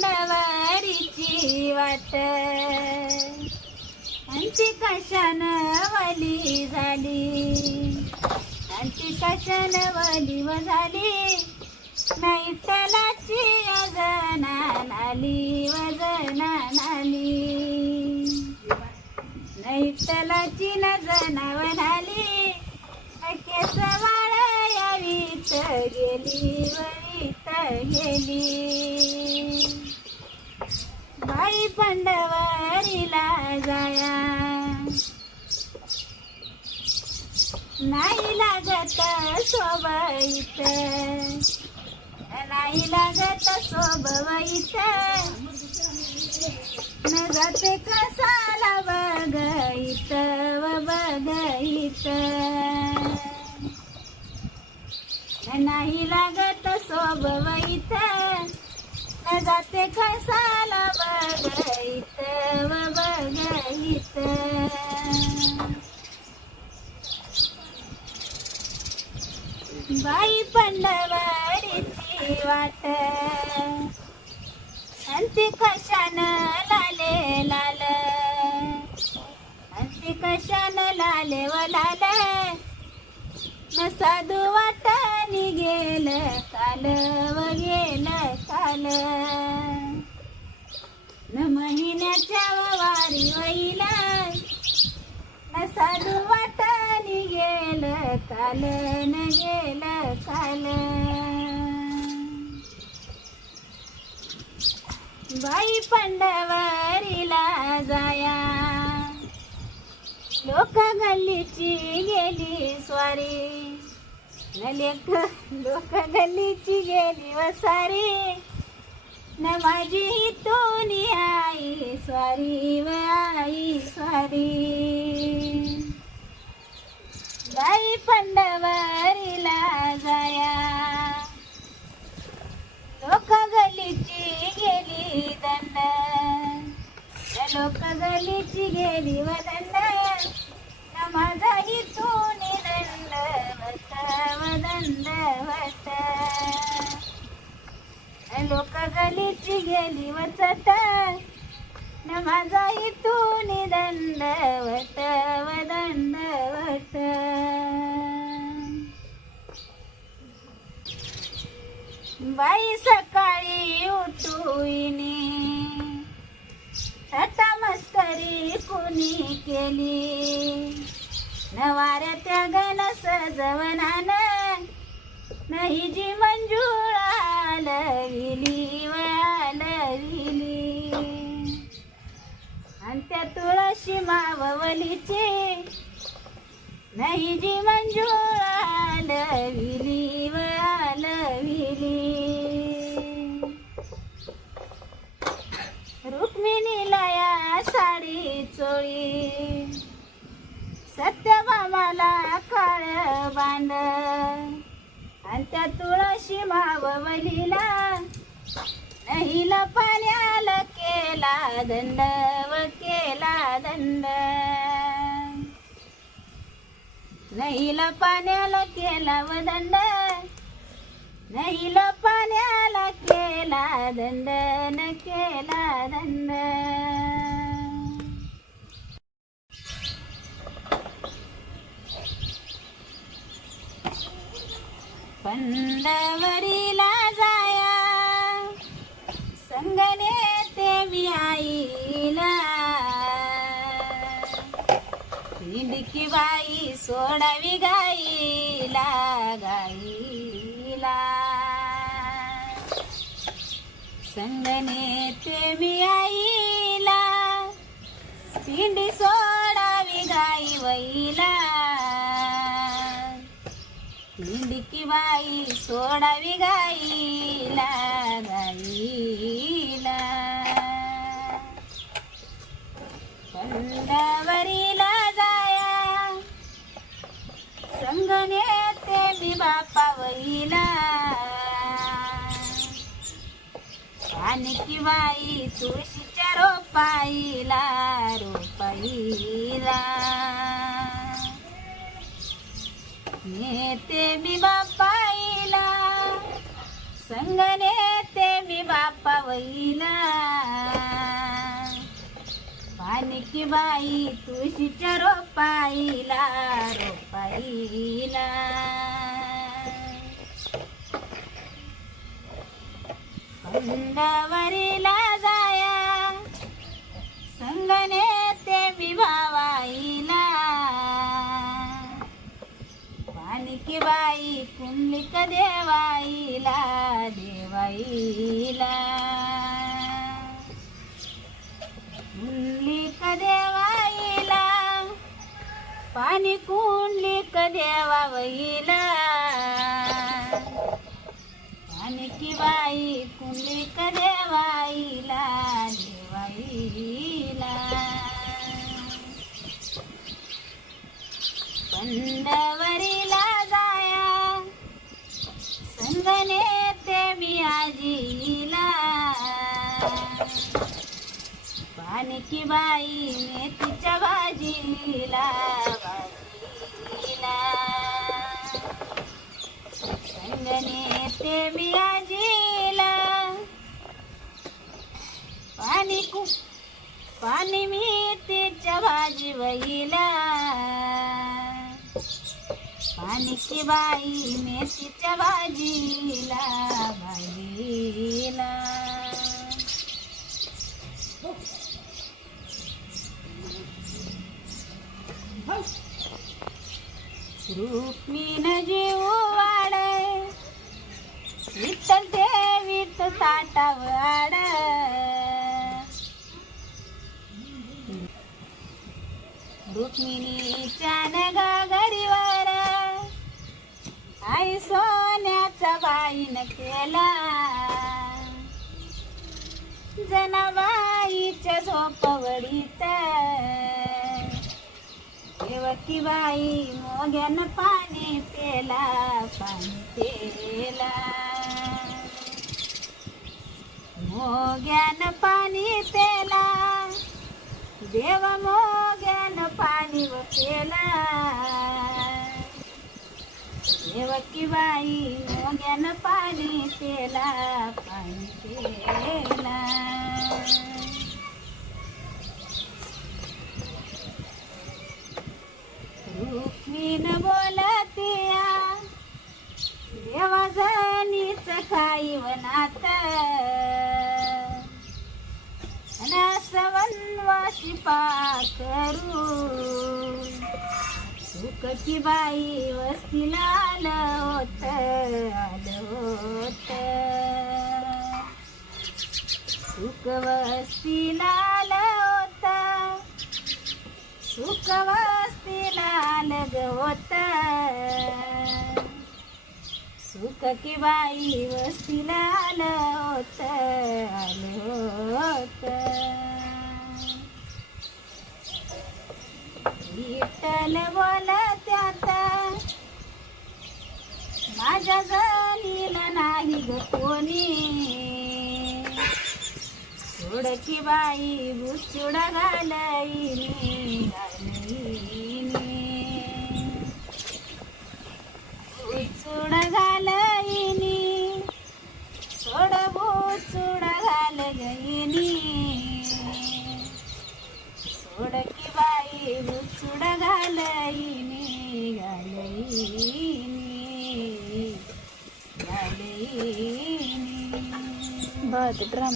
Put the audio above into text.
पंढवारीची वाट. आणखी कशान वली झाली. आणखी कशान वली व झाली. नाही तलाची वजना आली वजना आली. नाही तलाची न जनावर आली. केस वाळ यावीत गेली वरीत गेली. बाई पंढवारीला जाया. नाही लागत सोबईत. नाही लागत सोबईत. न जाते कसाला बघईत व बघईत. नाही लागत सोबईत. न जाते कसाला बघईत व बघईत बाई पंढवारीची वाट. अंती कशान लाले लाल? अंती कशान लाले व लाल? न साधू वाट गेल काल व गेल काल. न महिन्याच्या वारी वैला न साधू वाटानी गेल काल न गेल काल बाई पंढवारीला जाया. लोक गल्लीची गेली स्वारी. न लेख लोक गल्लीची गेली वसारी. न माझी तोनी आई स्वारी व आई स्वारी. गाई पंढवारीला जाया लोक गलीची गेली दंड. लोक गलीची गेली व लोक गलीची गेली वचत. न माझा इथून दंडवत व दंडवत. बाई सकाळी उठूनी आता मस्करी कुणी केली? नवाऱ्या त्या गण सजवनान नाही जी मंजूळ लविली वळविली आणि त्या तुळशी मावलीची नाही जी मंजुळा लविली वळविली रुक्मिणीला या साडी चोळी सत्यभामाला काळ बांध आणि त्या तुळशी मावलीला नहीला पाण्याला केला दंड व केला दंड. नहीला पाण्याला केला व दंड. नहीला पाण्याला केला दंड न केला दंड. पंढवरीला जाया. संगने ते मी आईला. निंडकी बाई सोडावी गाईला गाईला. संगने ते मी आईला. पिंडी सोडावी गाई वैला. पिंडकी बाई सोडावी गाईला गाईला पंडावरीला जाया संगने ते मी बापा वैला आणखी बाई तुळशीच्या रोपाईला रोपाईला. नेते मी बापाईला. संग नेते मी बापा वैला पाणी बाई तुळशीच्या रोपाईला रोपाईला. पंडवरीला जाया. संगने ते विभावाईला पानिकी बाई कुंडलिक देवाईला देवाईला. कुंडलिक देवाईला पाणी कुंडलिक देवाईला पानिकी बाई कुंडलिक देवाईला देवाईला. पंडवा संगने ते मी आजीला. पानिकी बाई मेथीच्या भाजीला भाजीला संगने ते मी आजीला. पाणी कु पाणी तिच्या भाजी वहिला पाणीची बाई मेथीच्या भाजीला भाजीला. रुक्मीन जीव वाड विठ्ठल देवीत वाड रुक्मिणीच्या न गा आई सोन्याचा बाईन केला. जनाबाईच्या झोपवडीत. देवकी बाई मोग्यान पाणी पेला पाणी पेला मोग्यान पाणी पेला देव मोग्यान पाणी व पेला देवकी बाई मोग्यान पाणी पेला पाणी पेला रुक्मीन बोलतिया देवाजनीच खाई वनात शिपाक करू सुकची बाई वस्तीला आलं होत आलं होत. सुख वस्तीला आलं होत सुख वस्तीला लग होत. सुख की बाई वस्तीला आलं होत आलं होत. विठ्ठल बोला माझ्या जलीला नाही ग कोणी. सोडकी बाई बुचुड घालईनी घालईनी. बुचुड घालईनी सोड बुचुड घाल गईनी सोडकी बाई बुचुड घालईनी घालई અમદાવાદ ડ્રામા